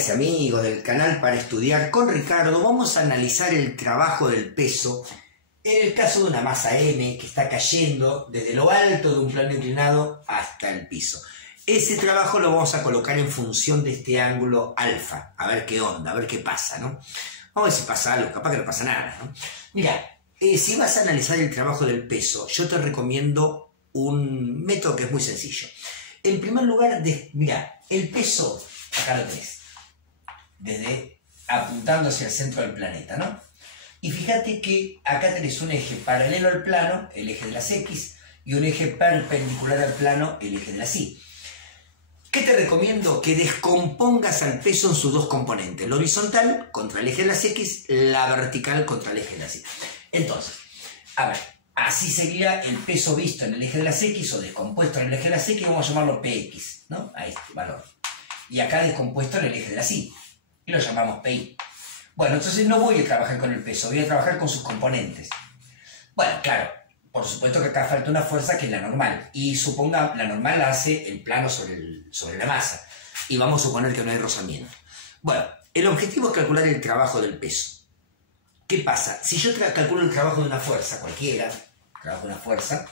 amigas y amigos del canal Para Estudiar con Ricardo, vamos a analizar el trabajo del peso en el caso de una masa M que está cayendo desde lo alto de un plano inclinado hasta el piso. Ese trabajo lo vamos a colocar en función de este ángulo alfa, a ver qué onda, a ver qué pasa, ¿no? Vamos a ver si pasa algo, capaz que no pasa nada, ¿no? Mira, si vas a analizar el trabajo del peso, yo te recomiendo un método que es muy sencillo. En primer lugar, mira, el peso, acá lo tenés, desde apuntando hacia el centro del planeta, ¿no? Y fíjate que acá tenés un eje paralelo al plano, el eje de las X, y un eje perpendicular al plano, el eje de las Y. ¿Qué te recomiendo? Que descompongas al peso en sus dos componentes, la horizontal contra el eje de las X, la vertical contra el eje de las Y. Entonces, a ver, así sería el peso visto en el eje de las X o descompuesto en el eje de las X, vamos a llamarlo PX, ¿no? A este valor. Y acá descompuesto en el eje de las Y, y lo llamamos PI. Bueno, entonces no voy a trabajar con el peso, voy a trabajar con sus componentes. Bueno, claro, por supuesto que acá falta una fuerza que es la normal. Y suponga, la normal la hace el plano sobre la masa. Y vamos a suponer que no hay rozamiento. Bueno, el objetivo es calcular el trabajo del peso. ¿Qué pasa? Si yo calculo el trabajo de una fuerza cualquiera, trabajo de una fuerza,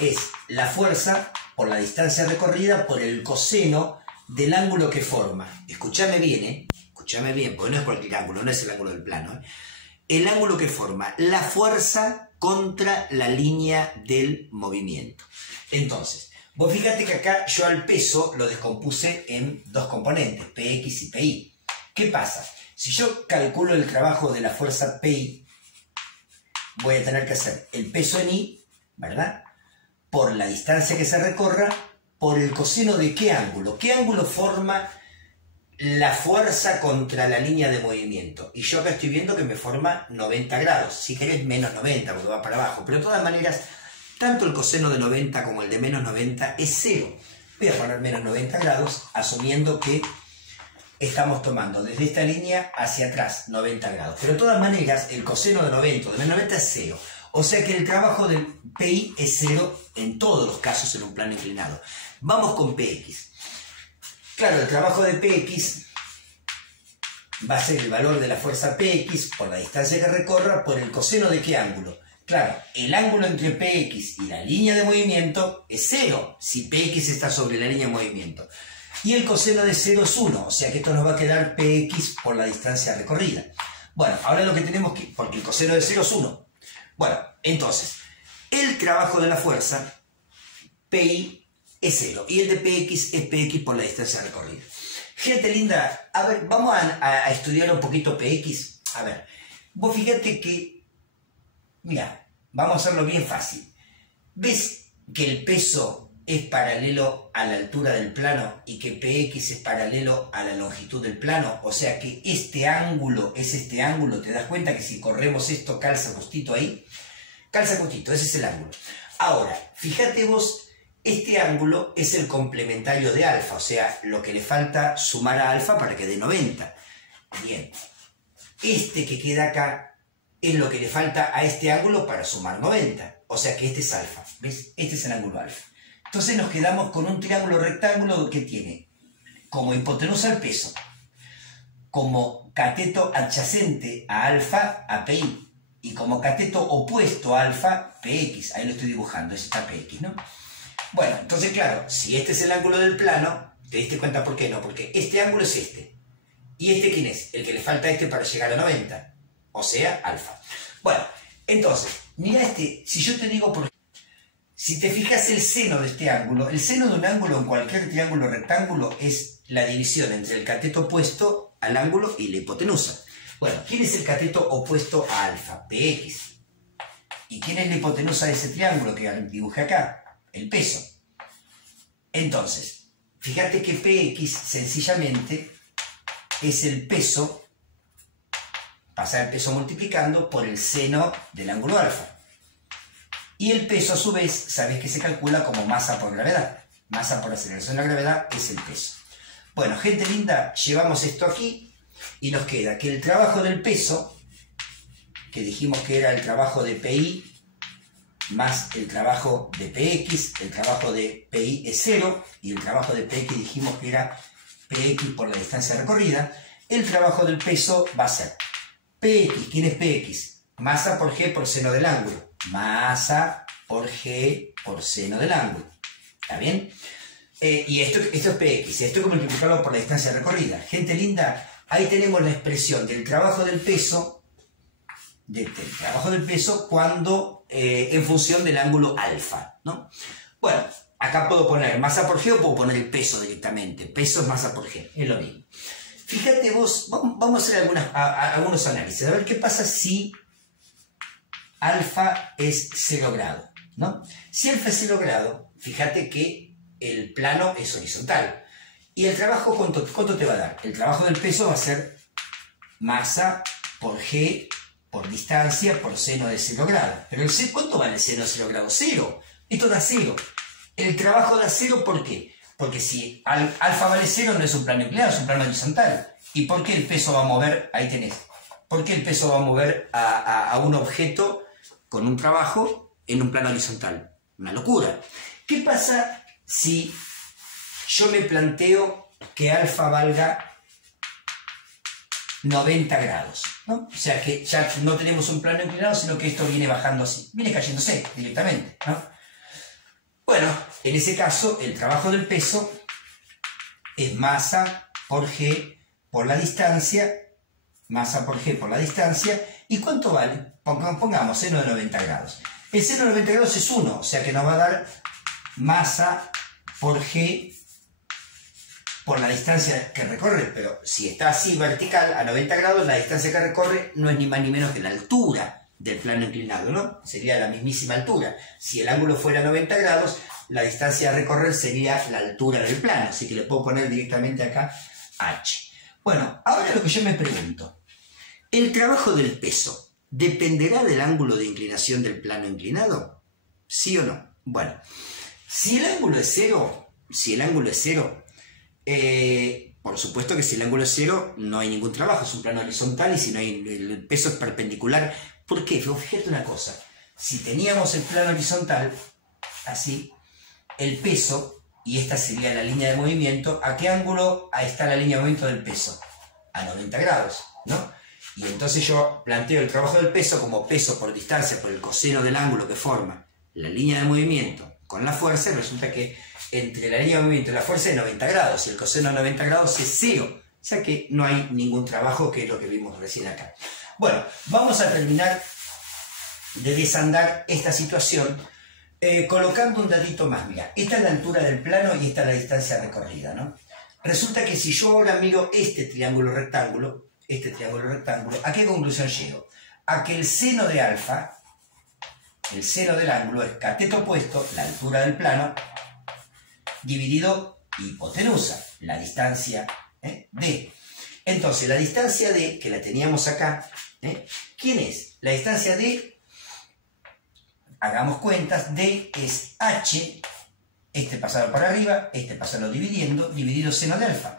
es la fuerza por la distancia recorrida por el coseno del ángulo que forma. Escúchame bien, ¿eh? Escúchame bien, porque no es cualquier ángulo, no es el ángulo del plano, ¿eh? El ángulo que forma la fuerza contra la línea del movimiento. Entonces, vos fíjate que acá yo al peso lo descompuse en dos componentes, PX y PI. ¿Qué pasa? Si yo calculo el trabajo de la fuerza PI, voy a tener que hacer el peso en I, ¿verdad? Por la distancia que se recorra, por el coseno de qué ángulo. ¿Qué ángulo forma la fuerza contra la línea de movimiento? Y yo acá estoy viendo que me forma 90 grados. Si querés menos 90 porque va para abajo. Pero de todas maneras, tanto el coseno de 90 como el de menos 90 es cero. Voy a poner menos 90 grados asumiendo que estamos tomando desde esta línea hacia atrás 90 grados. Pero de todas maneras, el coseno de 90 o de menos 90 es cero. O sea que el trabajo del PI es cero en todos los casos en un plano inclinado. Vamos con PX. Claro, el trabajo de PX va a ser el valor de la fuerza PX por la distancia que recorra por el coseno de qué ángulo. Claro, el ángulo entre PX y la línea de movimiento es cero si PX está sobre la línea de movimiento. Y el coseno de 0 es 1, o sea que esto nos va a quedar PX por la distancia recorrida. Bueno, ahora lo que tenemos que... porque el coseno de 0 es 1. Bueno, entonces, el trabajo de la fuerza, PI, es 0. Y el de PX es PX por la distancia recorrida. Gente linda, a ver, vamos a estudiar un poquito PX. A ver, vos fíjate que... Mira, vamos a hacerlo bien fácil. ¿Ves que el peso es paralelo a la altura del plano y que PX es paralelo a la longitud del plano? O sea que este ángulo es este ángulo. ¿Te das cuenta que si corremos esto calza justito ahí? Calza justito, ese es el ángulo. Ahora, fíjate vos, este ángulo es el complementario de alfa, o sea, lo que le falta sumar a alfa para que dé 90. Bien, este que queda acá es lo que le falta a este ángulo para sumar 90. O sea que este es alfa, ¿ves? Este es el ángulo alfa. Entonces nos quedamos con un triángulo rectángulo que tiene como hipotenusa el peso, como cateto adyacente a alfa, a PI, y como cateto opuesto a alfa, PX. Ahí lo estoy dibujando, ese está PX, ¿no? Bueno, entonces claro, si este es el ángulo del plano, ¿te diste cuenta por qué no? Porque este ángulo es este. ¿Y este quién es? El que le falta a este para llegar a 90, o sea, alfa. Bueno, entonces, mira este, si yo te digo por... Si te fijas el seno de este ángulo, el seno de un ángulo en cualquier triángulo rectángulo es la división entre el cateto opuesto al ángulo y la hipotenusa. Bueno, ¿quién es el cateto opuesto a alfa? PX. ¿Y quién es la hipotenusa de ese triángulo que dibujé acá? El peso. Entonces, fíjate que PX sencillamente es el peso, pasa el peso multiplicando por el seno del ángulo alfa. Y el peso, a su vez, sabes que se calcula como masa por gravedad. Masa por aceleración de la gravedad es el peso. Bueno, gente linda, llevamos esto aquí y nos queda que el trabajo del peso, que dijimos que era el trabajo de PI más el trabajo de PX, el trabajo de PI es 0 y el trabajo de PX dijimos que era px por la distancia recorrida, el trabajo del peso va a ser px. ¿Quién es px? Masa por g por seno del ángulo. Masa por g por seno del ángulo. ¿Está bien? Y esto es px. Esto hay que multiplicarlo por la distancia recorrida. Gente linda, ahí tenemos la expresión del trabajo del peso, cuando en función del ángulo alfa, ¿no? Bueno, acá puedo poner masa por g o puedo poner el peso directamente. Peso es masa por g, es lo mismo. Fíjate vos, vamos a hacer algunos análisis. A ver qué pasa si alfa es 0 grado, ¿no? Si alfa es 0 grado, fíjate que el plano es horizontal. ¿Y el trabajo cuánto te va a dar? El trabajo del peso va a ser masa por g por distancia por seno de 0 grado. Pero ¿cuánto vale el seno de 0 grado? 0. Esto da 0. El trabajo da 0, ¿por qué? Porque si alfa vale 0 no es un plano inclinado, es un plano horizontal. ¿Y por qué el peso va a mover? Ahí tenés. ¿Por qué el peso va a mover a un objeto con un trabajo en un plano horizontal? Una locura. ¿Qué pasa si yo me planteo que alfa valga 90 grados, ¿no? O sea que ya no tenemos un plano inclinado, sino que esto viene bajando así, viene cayéndose directamente, ¿no? Bueno, en ese caso el trabajo del peso es masa por g por la distancia, masa por g por la distancia. ¿Y cuánto vale? Pongamos seno de 90 grados. El seno de 90 grados es 1, o sea que nos va a dar masa por g por la distancia que recorre, pero si está así vertical a 90 grados, la distancia que recorre no es ni más ni menos que la altura del plano inclinado, ¿no? Sería la mismísima altura. Si el ángulo fuera 90 grados, la distancia a recorrer sería la altura del plano, así que le puedo poner directamente acá h. Bueno, ahora lo que yo me pregunto, ¿el trabajo del peso dependerá del ángulo de inclinación del plano inclinado? ¿Sí o no? Bueno, si el ángulo es 0, por supuesto que si el ángulo es 0 no hay ningún trabajo, es un plano horizontal, y si no hay, el peso es perpendicular. ¿Por qué? Fíjate una cosa, si teníamos el plano horizontal así, el peso, y esta sería la línea de movimiento, ¿a qué ángulo está la línea de movimiento del peso? A 90 grados, ¿no? Y entonces yo planteo el trabajo del peso como peso por distancia por el coseno del ángulo que forma la línea de movimiento con la fuerza, y resulta que entre la línea de movimiento y la fuerza es 90 grados, y el coseno de 90 grados es 0, o sea que no hay ningún trabajo, que es lo que vimos recién acá. Bueno, vamos a terminar de desandar esta situación colocando un datito más. Mira, esta es la altura del plano y esta es la distancia recorrida, ¿no? Resulta que si yo ahora miro este triángulo rectángulo, ¿a qué conclusión llego? A que el seno de alfa, el seno del ángulo, es cateto opuesto, la altura del plano, dividido hipotenusa, la distancia d. Entonces, la distancia d, que la teníamos acá, ¿quién es? La distancia d, hagamos cuentas, d es h, este pasado para arriba, este pasado dividido seno de alfa.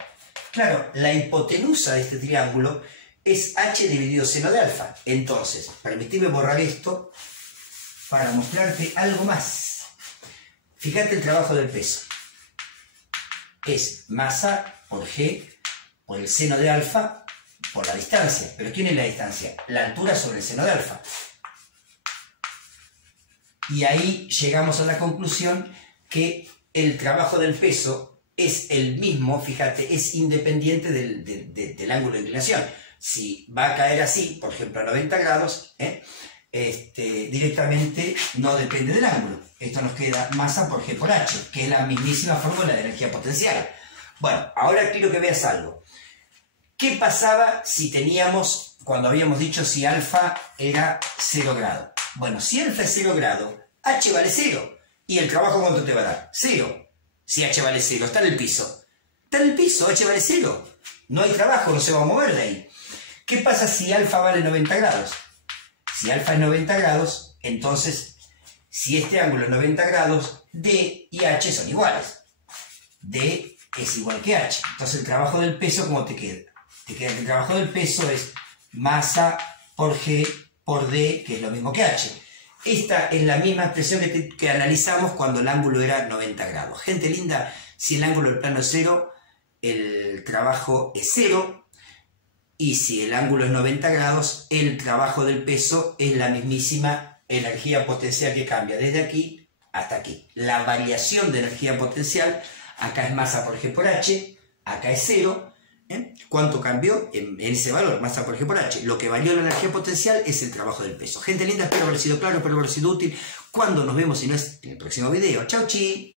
Claro, la hipotenusa de este triángulo es h dividido seno de alfa. Entonces, permitime borrar esto para mostrarte algo más. Fíjate el trabajo del peso. Es masa por g por el seno de alfa por la distancia. ¿Pero quién es la distancia? La altura sobre el seno de alfa. Y ahí llegamos a la conclusión que el trabajo del peso es el mismo, fíjate, es independiente del ángulo de inclinación. Si va a caer así, por ejemplo a 90 grados, directamente no depende del ángulo. Esto nos queda masa por g por h, que es la mismísima fórmula de energía potencial. Bueno, ahora quiero que veas algo. ¿Qué pasaba si teníamos, cuando habíamos dicho si alfa era 0 grado? Bueno, si alfa es 0 grado, h vale 0. ¿Y el trabajo cuánto te va a dar? 0. Si h vale 0, está en el piso. Está en el piso, h vale 0. No hay trabajo, no se va a mover de ahí. ¿Qué pasa si alfa vale 90 grados? Si alfa es 90 grados, entonces, si este ángulo es 90 grados, d y h son iguales. D es igual que h. Entonces el trabajo del peso, ¿cómo te queda? Te queda que el trabajo del peso es masa por g por d, que es lo mismo que h. Esta es la misma expresión que analizamos cuando el ángulo era 90 grados. Gente linda, si el ángulo del plano es 0, el trabajo es 0, y si el ángulo es 90 grados, el trabajo del peso es la mismísima energía potencial que cambia desde aquí hasta aquí. La variación de energía potencial, acá es masa por G por H, acá es 0. ¿Cuánto cambió en ese valor? Masa por G por H. Lo que varió la energía potencial es el trabajo del peso. Gente linda, espero haber sido claro, espero haber sido útil. Cuando nos vemos, si no es en el próximo video. Chau, chi.